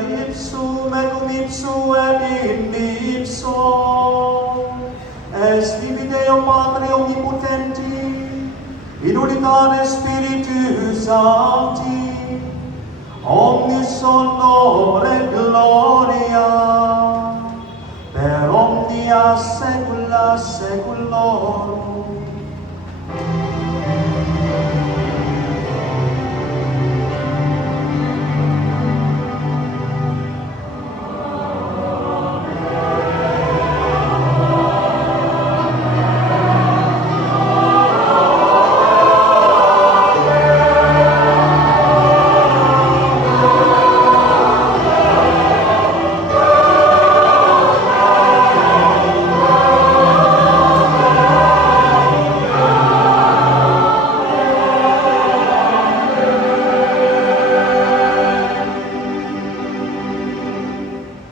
ipsum et cum ipsum et in ipsum, est tibi Deo Patre omnipotenti, in unitate Spiritus Sancti, omnis honor et gloria, per omnia saecula saeculorum.